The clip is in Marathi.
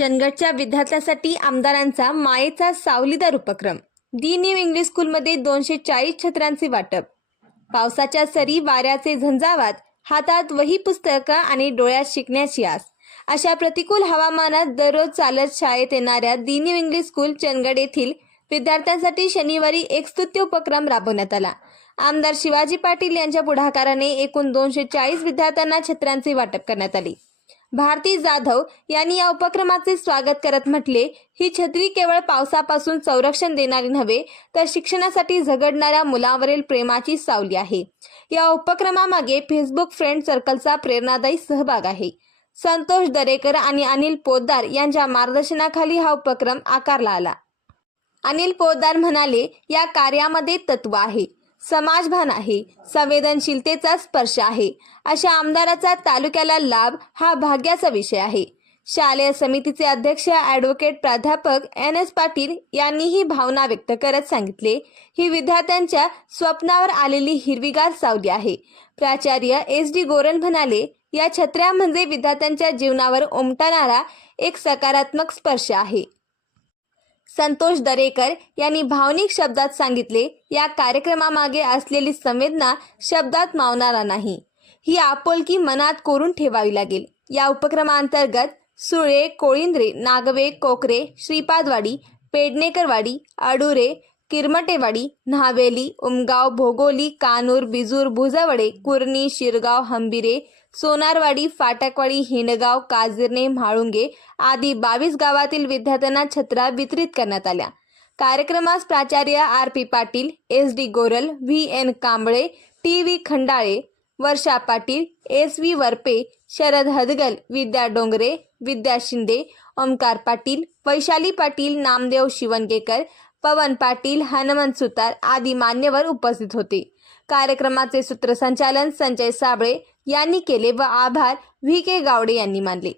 चंदगडच्या विद्यार्थ्यांसाठी आमदारांचा मायेचा सावलीदार उपक्रम. दी न्यू इंग्लिश स्कूलमध्ये दोनशे चाळीस छत्रांचे वाटप. पावसाच्या सरी वाऱ्याचे झंझावात हातात वही पुस्तकं आणि डोळ्यात शिकण्याची आस. अशा प्रतिकूल हवामानात दररोज चालत शाळेत येणाऱ्या the new English school Chandgad येथील विद्यार्थ्यांसाठी शनिवारी एक स्तुत्य उपक्रम राबवण्यात आला. आमदार शिवाजी पाटील यांच्या पुढाकाराने एकूण दोनशे चाळीस विद्यार्थ्यांना छत्र्यांचे वाटप करण्यात आले. भारती जाधव यांनी या उपक्रमाचे स्वागत करत म्हटले ही छत्री केवळ पावसापासून संरक्षण देणारी नव्हे तर शिक्षणासाठी झगडणाऱ्या मुलांवरील प्रेमाची सावली आहे. या उपक्रमामागे फेसबुक फ्रेंड सर्कलचा प्रेरणादायी सहभाग आहे. संतोष दरेकर आणि अनिल पोद्दार यांच्या मार्गदर्शनाखाली हा उपक्रम आकारला आला. अनिल पोद्दार म्हणाले या कार्यामध्ये तत्व आहे. समाजभान आहे. संवेदनशीलतेचा स्पर्श आहे. अशा आमदाराचा तालुक्याला लाभ हा भाग्याचा विषय आहे. शालेय समितीचे अध्यक्ष ॲडव्होकेट प्राध्यापक एन एस पाटील यांनी ही भावना व्यक्त करत सांगितले ही विद्यार्थ्यांच्या स्वप्नावर आलेली हिरवीगार सावली आहे. प्राचार्य एस डी गोरन म्हणाले या छत्र्या म्हणजे विद्यार्थ्यांच्या जीवनावर उमटणारा एक सकारात्मक स्पर्श आहे. संतोष दरेकर यांनी भावनिक शब्दात सांगितले या कार्यक्रमामागे असलेली संवेदना शब्दात मावणारा नाही. ही आपुलकी मनात कोरून ठेवावी लागेल. या उपक्रमांतर्गत सुळे कोळिंद्रे नागवे कोकरे श्रीपादवाडी पेडणेकरवाडी अडुरे किरमटेवाडी न्हावेली उमगाव भोगोली कानूर बिजूर भुजवडे कुर्णी शिरगाव हंबिरे सोनारवाडी फाटकवाडी हिंडगाव काजिर्णे म्हाळुंगे आदी बावीस गावातील विद्यार्थ्यांना छत्रा वितरित करण्यात आल्या. कार्यक्रमास प्राचार्य R P Patil S D Goral V N Kamble T V Khandale Varsha Patil S V Varpe Sharad Hadgal Vidya Dongre Vidya Shinde Omkar Patil Vaishali Patil Namdev Shivangekar Pavan Patil Hanumant Sutar आदी मान्यवर उपस्थित होते. कार्यक्रमाचे सूत्रसंचालन संजय साबळे यांनी केले व आभार व्ही के गावडे यांनी मानले.